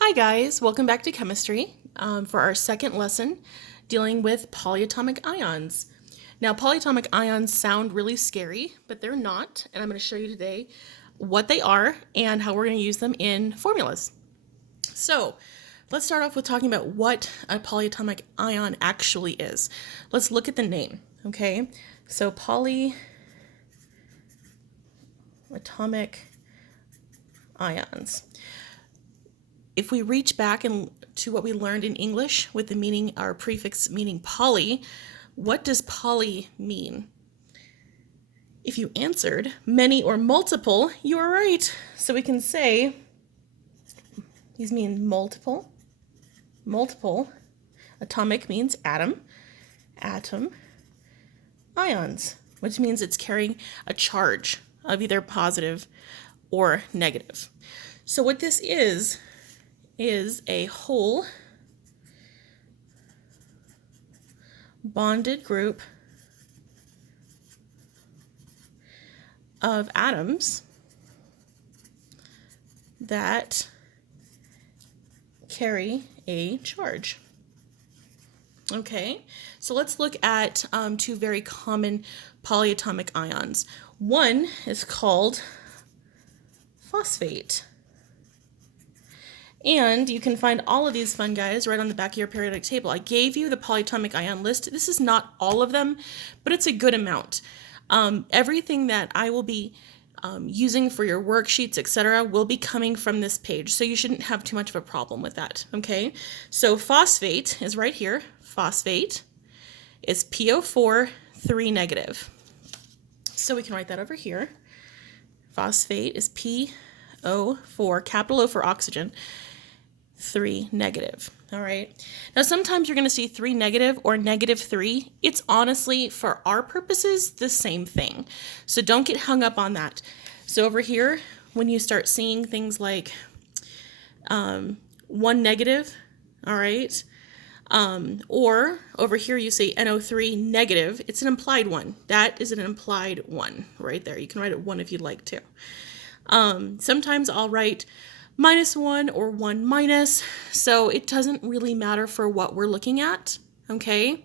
Hi guys, welcome back to chemistry for our second lesson dealing with polyatomic ions. Now polyatomic ions sound really scary, but they're not, and I'm going to show you today what they are and how we're going to use them in formulas. So let's start off with talking about what a polyatomic ion actually is. Let's look at the name, okay? So polyatomic ions. If we reach back to what we learned in English with the meaning, our prefix meaning poly, what does poly mean? If you answered many or multiple, you are right. So we can say these mean multiple. Multiple. Atomic means atom. Atom. Ions, which means it's carrying a charge of either positive or negative. So what this is a whole bonded group of atoms that carry a charge. Okay, so let's look at two very common polyatomic ions. One is called phosphate. And you can find all of these fun guys right on the back of your periodic table. I gave you the polyatomic ion list. This is not all of them, but it's a good amount. Everything that I will be using for your worksheets, etc., will be coming from this page, so you shouldn't have too much of a problem with that, okay? So phosphate is right here. Phosphate is PO4 3 negative. So we can write that over here. Phosphate is PO4, capital O for oxygen, 3 negative. All right. Now sometimes you're going to see 3 negative or negative 3. It's honestly, for our purposes, the same thing. So don't get hung up on that. So over here, when you start seeing things like 1 negative, all right, or over here you say NO3 negative, it's an implied one. That is an implied one right there. You can write it 1 if you'd like to. Sometimes I'll write -1 or 1 minus, so it doesn't really matter for what we're looking at, okay?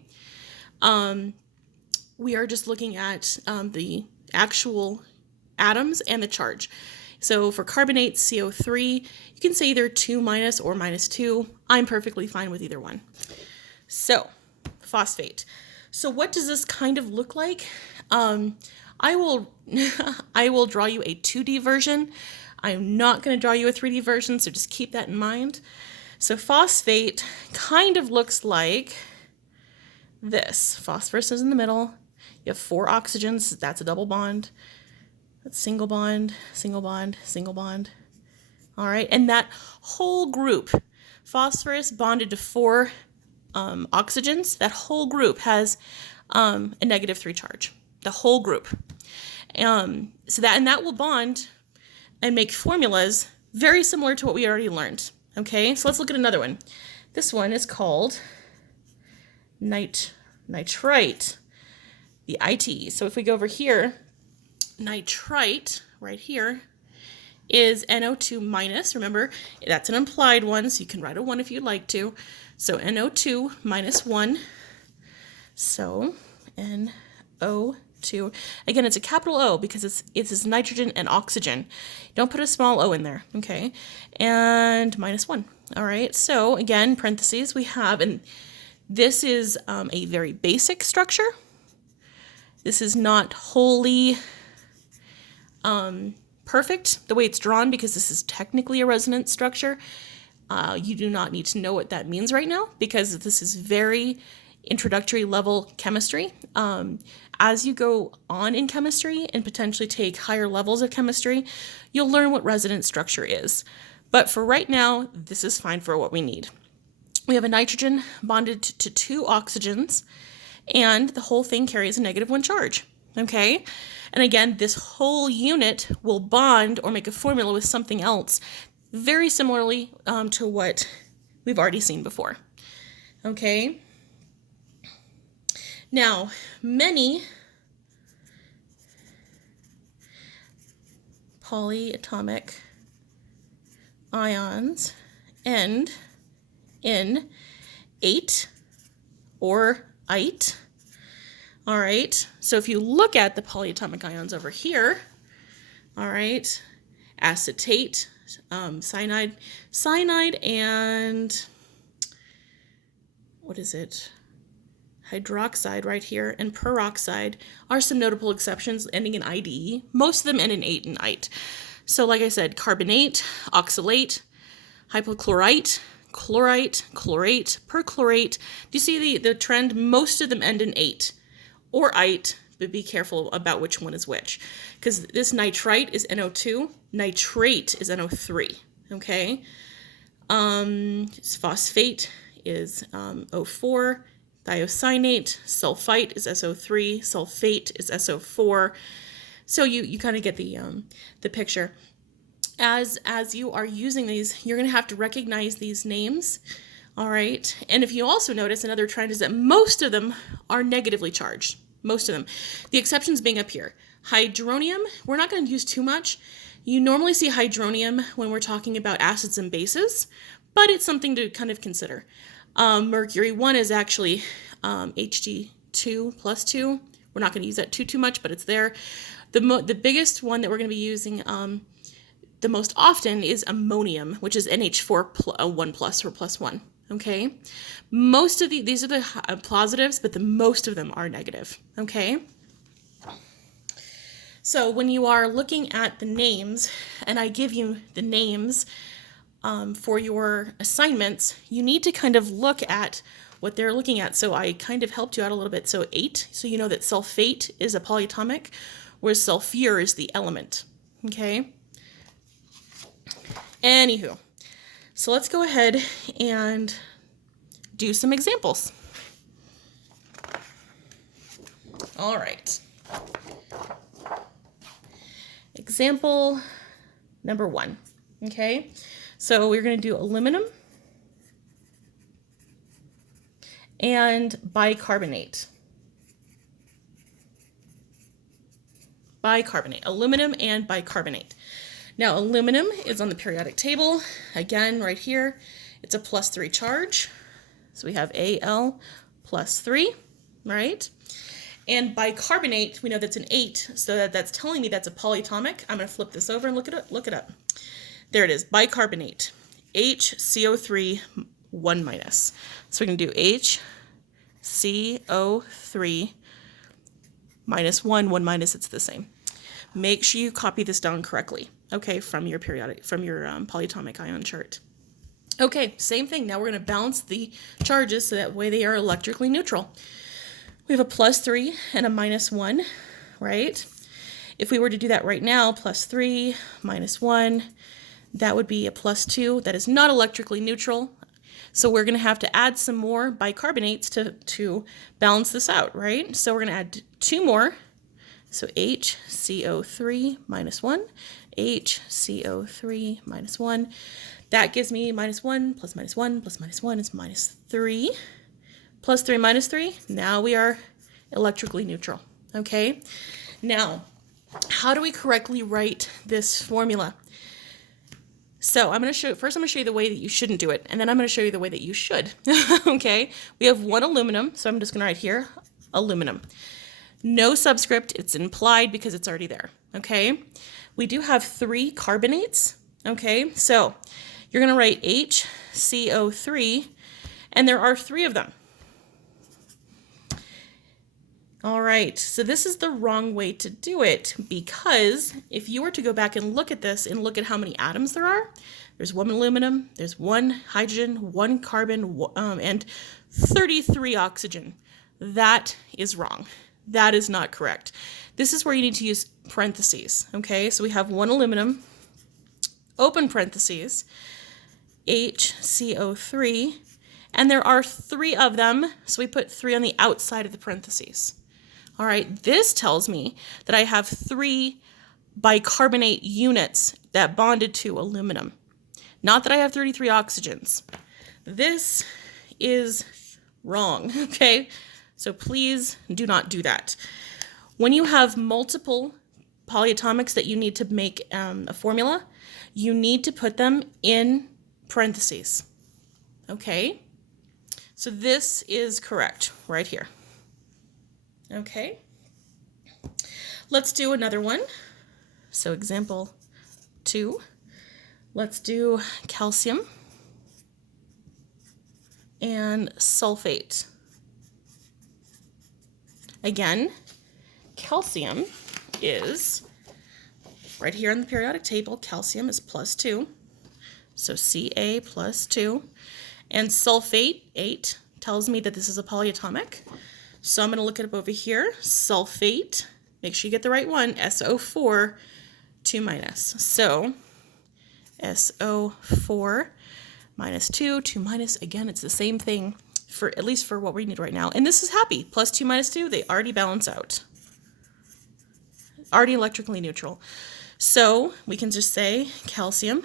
We are just looking at the actual atoms and the charge. So for carbonate, CO3, you can say either 2 minus or -2. I'm perfectly fine with either one. So, phosphate. So what does this kind of look like? I will I will draw you a 2D version. I'm not going to draw you a 3D version, so just keep that in mind. So phosphate kind of looks like this. Phosphorus is in the middle. You have 4 oxygens. That's a double bond. That's single bond, single bond, single bond. All right, and that whole group, phosphorus bonded to 4 oxygens, that whole group has a -3 charge. The whole group. So that will bond and make formulas very similar to what we already learned. Okay, so let's look at another one. This one is called nitrite, the IT. So if we go over here, nitrite right here is NO2 minus. Remember, that's an implied one, so you can write a 1 if you'd like to. So NO2 minus 1. So NO2. Again, it's a capital O because it's nitrogen and oxygen. Don't put a small o in there, okay? And -1. All right, so again, parentheses, we have, and this is a very basic structure. This is not wholly perfect the way it's drawn because this is technically a resonance structure. You do not need to know what that means right now because this is very introductory level chemistry. As you go on in chemistry and potentially take higher levels of chemistry, you'll learn what resonance structure is. But for right now, this is fine for what we need. We have a nitrogen bonded to 2 oxygens, and the whole thing carries a -1 charge. Okay? And again, this whole unit will bond or make a formula with something else very similarly to what we've already seen before. Okay? Now, many polyatomic ions end in ate or ite. All right, so if you look at the polyatomic ions over here, all right, acetate, cyanide, and what is it? Hydroxide right here, and peroxide are some notable exceptions ending in IDE. Most of them end in ate and ite. So like I said, carbonate, oxalate, hypochlorite, chlorite, chlorate, perchlorate. Do you see the trend? Most of them end in ate or ite, but be careful about which one is which. Because this nitrite is NO2, nitrate is NO3, okay? Phosphate is O4, thiocyanate, sulfite is SO3, sulfate is SO4. So you kind of get the picture. As you are using these, you're going to have to recognize these names, all right? And if you also notice, another trend is that most of them are negatively charged, most of them. The exceptions being up here. Hydronium, we're not going to use too much. You normally see hydronium when we're talking about acids and bases, but it's something to kind of consider. Mercury 1 is actually Hg2 plus 2. We're not going to use that too much, but it's there. The biggest one that we're going to be using the most often is ammonium, which is NH4 1 plus or plus 1. Okay, most of these are the positives, but most of them are negative. Okay, so when you are looking at the names, and I give you the names for your assignments, you need to kind of look at what they're looking at. So I kind of helped you out a little bit. So 8, so you know that sulfate is a polyatomic, whereas sulfur is the element. Okay. Anywho, so let's go ahead and do some examples. All right. Example number 1. Okay, so we're going to do aluminum and bicarbonate. Aluminum and bicarbonate. Now, aluminum is on the periodic table. Again, right here, it's a +3 charge. So we have Al +3, right? And bicarbonate, we know that's an 8, so that's telling me that's a polyatomic. I'm going to flip this over and look it up. There it is, bicarbonate. HCO3 1 minus. So we can do HCO3 minus 1 minus, it's the same. Make sure you copy this down correctly, okay, from your polyatomic ion chart. Okay, same thing. Now we're going to balance the charges so that way they are electrically neutral. We have a +3 and a -1, right? If we were to do that right now, +3, -1, that would be a +2. That is not electrically neutral. So we're going to have to add some more bicarbonates to balance this out, right? So we're going to add 2 more. So HCO3 -1, HCO3 -1. That gives me -1 plus -1 plus -1 is -3. +3 -3. Now we are electrically neutral. Okay. Now, how do we correctly write this formula? So I'm going to show you the way that you shouldn't do it, and then I'm going to show you the way that you should. Okay. We have 1 aluminum, so I'm just going to write here aluminum. No subscript, it's implied because it's already there, okay? We do have 3 carbonates, okay? So you're going to write HCO3, and there are 3 of them. All right, so this is the wrong way to do it, because if you were to go back and look at this and look at how many atoms there are, there's 1 aluminum, there's 1 hydrogen, 1 carbon, and 33 oxygen. That is wrong. That is not correct. This is where you need to use parentheses, okay? So we have 1 aluminum, open parentheses, HCO3, and there are 3 of them, so we put 3 on the outside of the parentheses. All right, this tells me that I have 3 bicarbonate units that bonded to aluminum. Not that I have 33 oxygens. This is wrong, okay? So please do not do that. When you have multiple polyatomics that you need to make a formula, you need to put them in parentheses. Okay, so this is correct right here. Okay, let's do another one. So example 2, let's do calcium and sulfate. Again, calcium is right here in the periodic table. Calcium is +2, so Ca plus 2. And sulfate, 8, tells me that this is a polyatomic. So I'm going to look it up over here. Sulfate, make sure you get the right one, SO4, 2 minus. So SO4 minus 2, 2 minus. Again, it's the same thing, for at least for what we need right now. And this is happy. +2 minus 2, they already balance out. Already electrically neutral. So we can just say calcium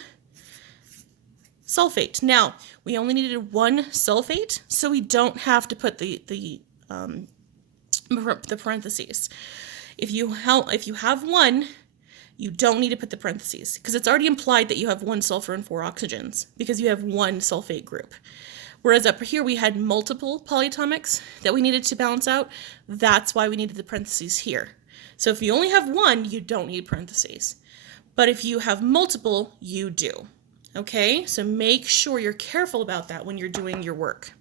sulfate. Now, we only needed one sulfate, so we don't have to put the parentheses. If you have one, you don't need to put the parentheses, because it's already implied that you have one sulfur and 4 oxygens, because you have one sulfate group. Whereas up here we had multiple polyatomics that we needed to balance out. That's why we needed the parentheses here. So if you only have one, you don't need parentheses. But if you have multiple, you do. Okay, so make sure you're careful about that when you're doing your work.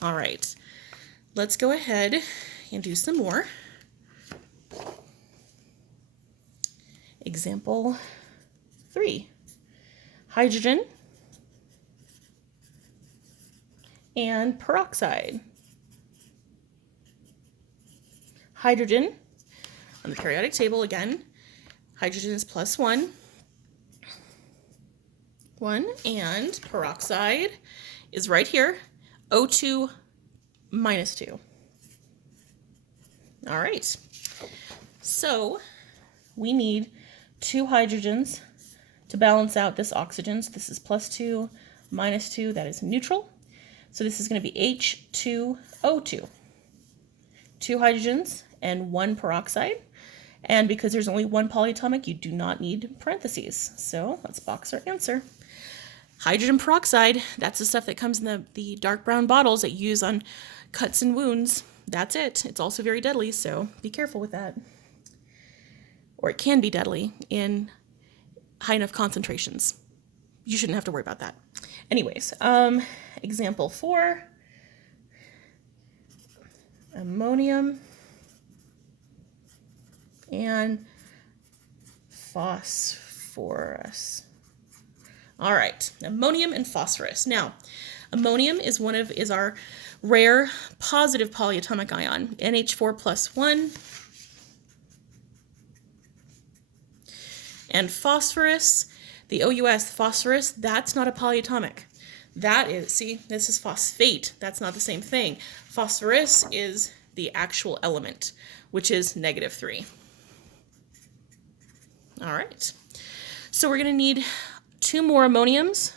All right, let's go ahead and do some more. Example 3, hydrogen and peroxide. Hydrogen, on the periodic table again, hydrogen is +1, and peroxide is right here, O2 minus 2. All right, so we need 2 hydrogens to balance out this oxygen. So this is +2 minus 2, that is neutral. So this is going to be H2O2. 2 hydrogens and 1 peroxide. And because there's only one polyatomic, you do not need parentheses. So let's box our answer. Hydrogen peroxide, that's the stuff that comes in the dark brown bottles that you use on cuts and wounds. That's it. It's also very deadly, so be careful with that. Or it can be deadly in high enough concentrations. You shouldn't have to worry about that. Anyways, example 4, ammonium and phosphorus. All right, ammonium and phosphorus. Now, ammonium is our rare positive polyatomic ion, NH4 plus 1. And phosphorus, the OUS, phosphorus, that's not a polyatomic. That is, see, this is phosphate. That's not the same thing. Phosphorus is the actual element, which is -3. All right. So we're going to need 2 more ammoniums.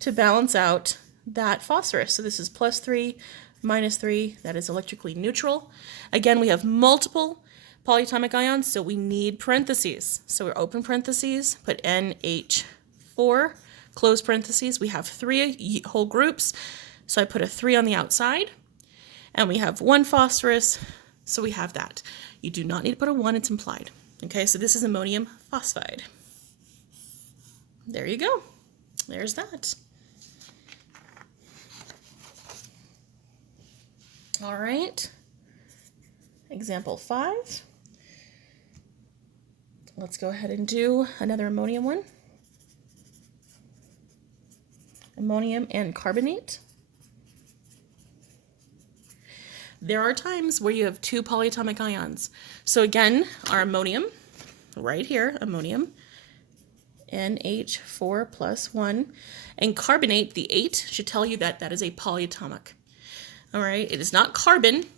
To balance out that phosphorus. So this is +3, -3, that is electrically neutral. Again, we have multiple polyatomic ions, so we need parentheses. So we're open parentheses, put NH4, close parentheses. We have 3 whole groups, so I put a 3 on the outside. And we have 1 phosphorus, so we have that. You do not need to put a 1, it's implied. Okay, so this is ammonium phosphide. There you go. There's that. All right, example 5. Let's go ahead and do another ammonium one. Ammonium and carbonate. There are times where you have 2 polyatomic ions. So again, our ammonium, right here, ammonium, NH4 plus 1, and carbonate, the 8, should tell you that that is a polyatomic. All right, it is not carbon.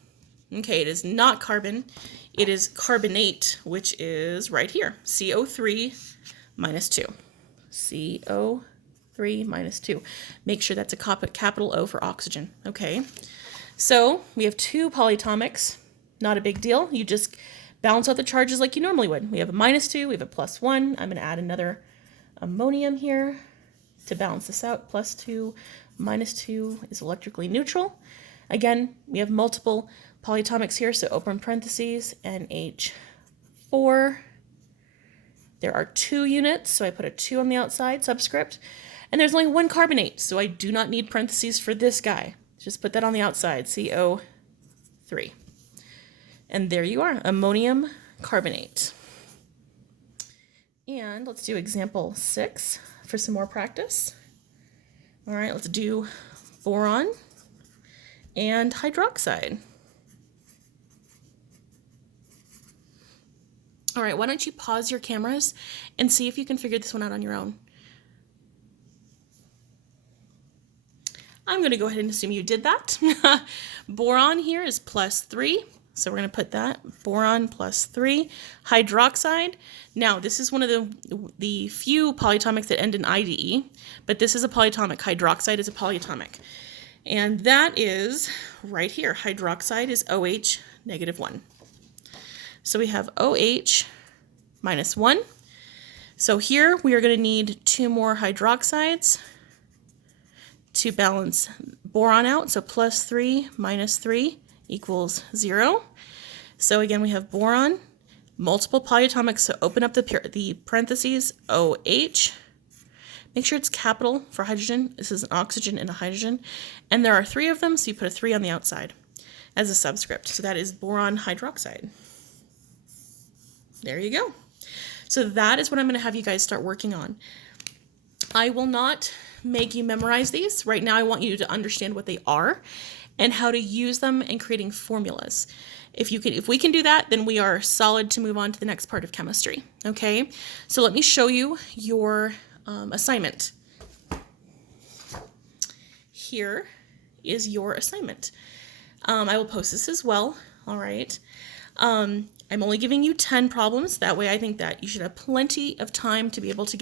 Okay, it is not carbon. It is carbonate, which is right here, CO3 minus 2. CO3 minus 2. Make sure that's a capital O for oxygen. Okay, so we have 2 polyatomics. Not a big deal. You just balance out the charges like you normally would. We have a -2, we have a +1. I'm going to add another ammonium here to balance this out. +2, -2 is electrically neutral. Again, we have multiple polyatomics here, so open parentheses, NH4. There are 2 units, so I put a 2 on the outside, subscript. And there's only 1 carbonate, so I do not need parentheses for this guy. Just put that on the outside, CO3. And there you are, ammonium carbonate. And let's do example 6 for some more practice. All right, let's do boron and hydroxide. All right, why don't you pause your cameras and see if you can figure this one out on your own. I'm going to go ahead and assume you did that. Boron here is +3, so we're going to put that, boron +3. Hydroxide, now this is one of the few polyatomics that end in IDE, but this is a polyatomic. Hydroxide is a polyatomic. And that is right here. Hydroxide is OH -1. So we have OH -1. So here we are going to need 2 more hydroxides to balance boron out. So +3 -3 equals 0. So again, we have boron, multiple polyatomics. So open up the parentheses, OH. Make sure it's capital for hydrogen. This is an oxygen and a hydrogen. And there are 3 of them, so you put a 3 on the outside as a subscript. So that is boron hydroxide. There you go. So that is what I'm going to have you guys start working on. I will not make you memorize these. Right now I want you to understand what they are and how to use them in creating formulas. If we can do that, then we are solid to move on to the next part of chemistry. Okay, so let me show you your assignment. Here is your assignment. I will post this as well. All right. I'm only giving you 10 problems. That way I think that you should have plenty of time to be able to